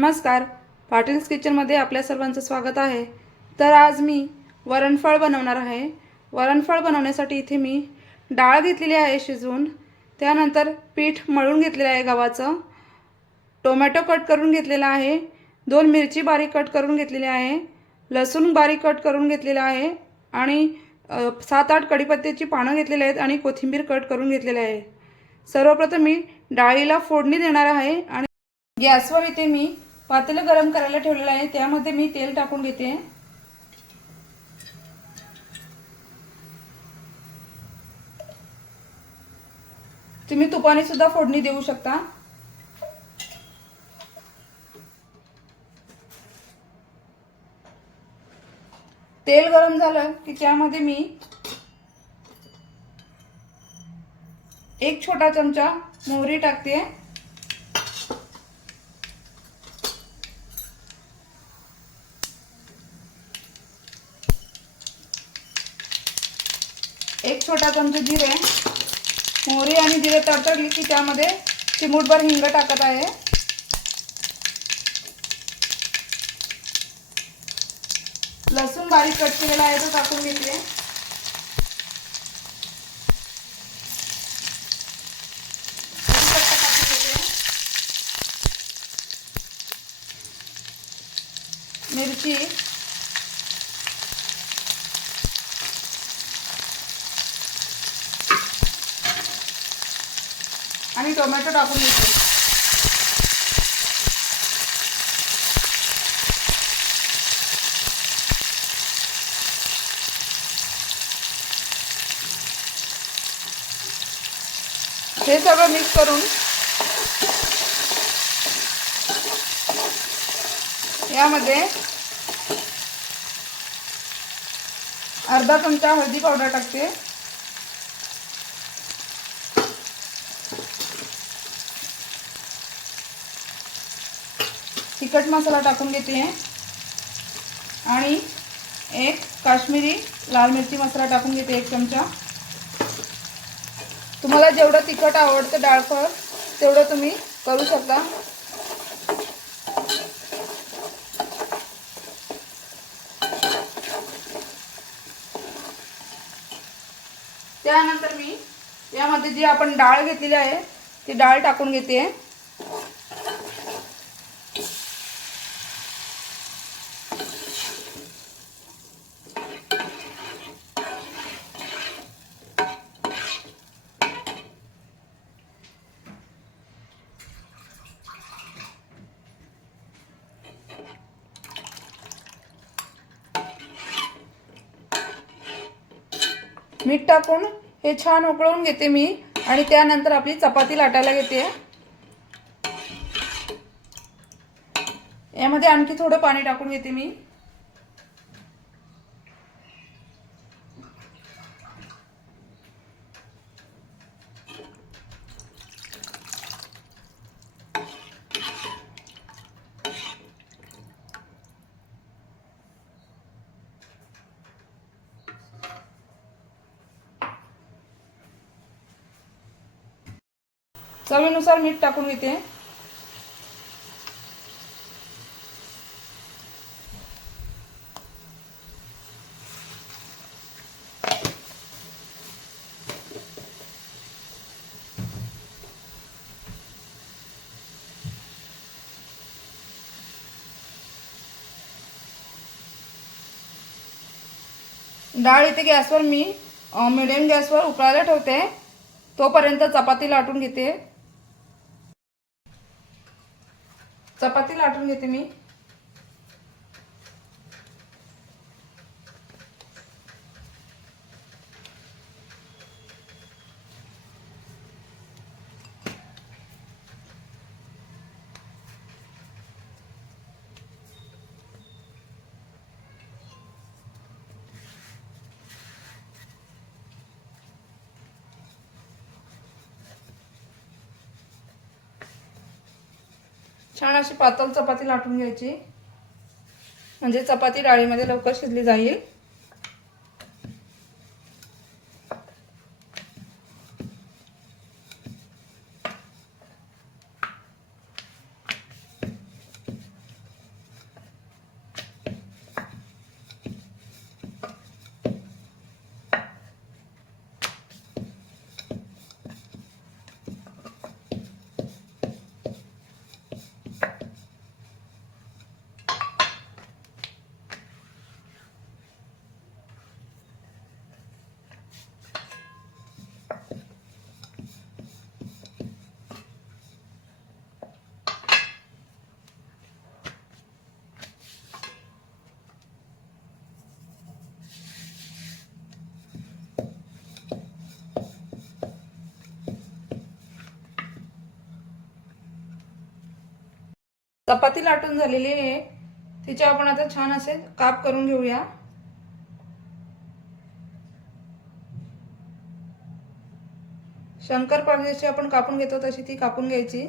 नमस्कार, पाटील्स किचनमध्ये आपल्या सर्वांचं स्वागत आहे। तर आज मी वरणफळ बनवणार आहे। वरणफळ बनवण्यासाठी इथे मी डाळ घेतलेली आहे शिजवून, त्यानंतर पीठ मळून घेतलेले आहे गव्हाचं, टोमॅटो कट करून घेतलेला आहे, 2 मिरची बारीक कट करून घेतलेली आहे, लसूण बारीक कट करून घेतलेला आहे आणि 7-8 कढीपत्त्याची पानं घेतलेली आहेत आणि कोथिंबीर कट करून घेतलेली आहे। सर्वप्रथम मी डाळीला फोडणी देणार आहे आणि गॅसवर इथे मी पातेलं गरम करायला ठेवलेलं आहे, त्यामध्ये मी तेल टाकून घेते। तुम्ही तुपाने सुद्धा फोडणी देऊ शकता। तेल गरम झालं की त्यामध्ये मी 1 छोटा चमचा मोहरी टाकते, 1 छोटा चमचा जिरे। मोहरी आणि जिरे तडतडली की त्यामध्ये चिमूटभर हिंग टाकत आहे। लसूण बारीक कट केलेला आहे तो टाकून घेते। मिरची, आणि टोमॅटो टाकून घेते। हे सगळं मिक्स करून यामध्ये अर्धा चमचा हळदी पावडर टाकते, तिखट मसाला टाकून घेते आणि 1 काश्मीरी लाल मिरची मसाला टाकून घेते 1 चमचा। तुम्हाला जेवढं तिखट आवडतं डाळफळ तेवढं तुम्ही करू शकता। त्यानंतर मी यामध्ये जी आपण डाळ घेतलेली आहे ती डाळ टाकून घेते। मीठ टाकून हे छान उकळवून घेते मी आणि त्यानंतर आपली चपाती लाटायला घेते। यामध्ये आणखी थोडं पाणी टाकून घेते मी। चवीनुसार मीठ टाकून घेते। डाळ इथे गॅसवर मी मीडियम गॅसवर उकळायला ठेवते, तोपर्यंत चपाती लाटून घेते। चपाती लाटून घेते मी। छान अशी पातळ चपाती लाटून घ्यायची, म्हणजे चपाती डाळीमध्ये लवकर शिजली जाईल। चपाती लाटून झालेली आहे, तिचे आपण आता छान असे काप करून घेऊया। शंकरपाळ्याची आपण कापून घेतो तशी ती कापून घ्यायची,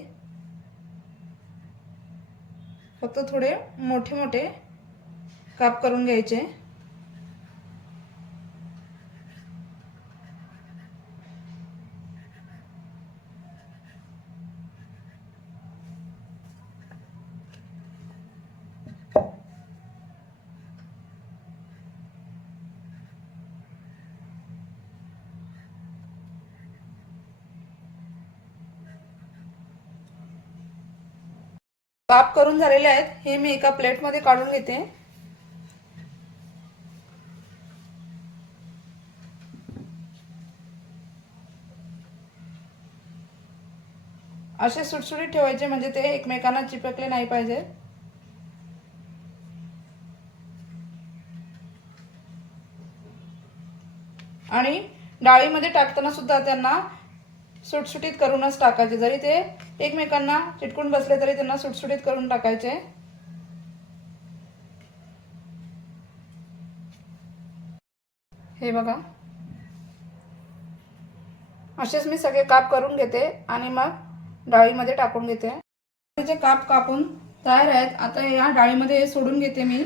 फक्त थोडे मोठे मोठे काप करून घ्यायचे। काप करून झालेले आहेत, हे मी एका प्लेटमध्ये काढून घेते। असे सुटसुटीत ठेवायचे म्हणजे ते एकमेकांना चिपकले नाही पाहिजे। आणि डाळीमध्ये टाकताना सुद्धा त्यांना सुटसुटीत करूनच टाकायचे, जरी ते एकमेकांना चिटकून बसले तरी त्यांना सुटसुटीत करून टाकायचे। हे बघा, असेच मी सगळे काप करून घेते आणि मग डाळीमध्ये टाकून घेते। त्याचे काप कापून तयार आहेत, आता या डाळीमध्ये सोडून घेते मी।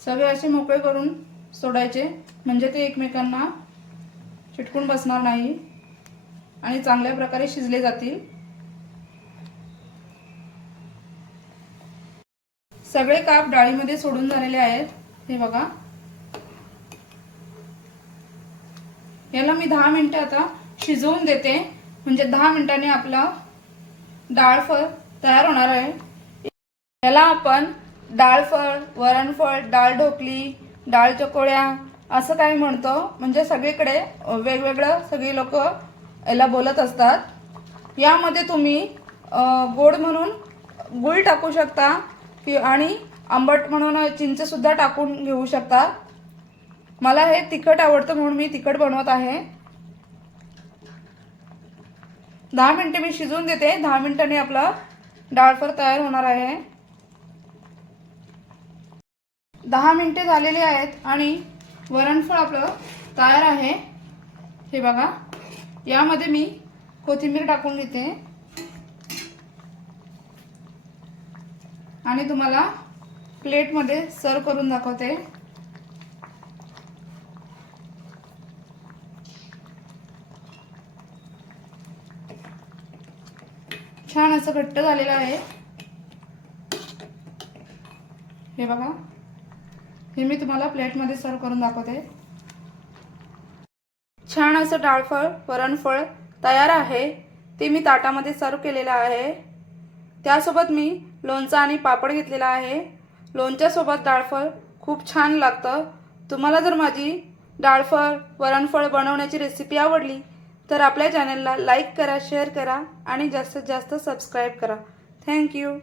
सगळे असे मोकळे करून सोडायचे म्हणजे ते एकमेकांना चिटकून बसणार नाही आणि चांगल्या प्रकारे शिजले जातील। सगळे काप डाळीमध्ये सोडून झालेले आहेत, हे बघा। याला मी 10 मिनिटे आता शिजवून देते, म्हणजे 10 मिनिटांनी आपला डाळफळ तयार होणार आहे। याला आपण डाळफळ, वरणफळ, डाळ ढोकली, डाळ चकोळ्या असं काही म्हणतो, म्हणजे सगळीकडे वेगवेगळं सगळी लोक याला बोलत असतात। यामध्ये तुम्ही गोड म्हणून गुळ टाकू शकता आणि आंबट म्हणून चिंच सुद्धा टाकून घेऊ शकता। मला हे तिखट आवडतं म्हणून मी तिखट बनवत आहे। 10 मिनिटे मी शिजवून देते, 10 मिनिटांनी आपला डाळफळ तयार होणार आहे। 10 मिनिटे झालेली आहेत आणि वरणफळ आपलं तयार आहे, हे बघा। यामध्ये मी कोथिंबीर टाकून घेते आणि तुम्हाला प्लेटमध्ये सर्व करून दाखवते। छान असं घट्ट झालेलं आहे, हे बघा। हे मी तुम्हाला प्लेटमध्ये सर्व करून दाखवते। छान असं डाळफळ वरणफळ तयार आहे, ते मी ताटामध्ये सर्व केलेलं आहे। त्यासोबत मी लोणचं आणि पापड घेतलेला आहे। लोणच्यासोबत डाळफळ खूप छान लागतं। तुम्हाला जर माझी डाळफळ वरणफळ बनवण्याची रेसिपी आवडली तर आपल्या चॅनलला लाईक करा, शेअर करा आणि जास्तीत जास्त सबस्क्राईब करा। थँक्यू।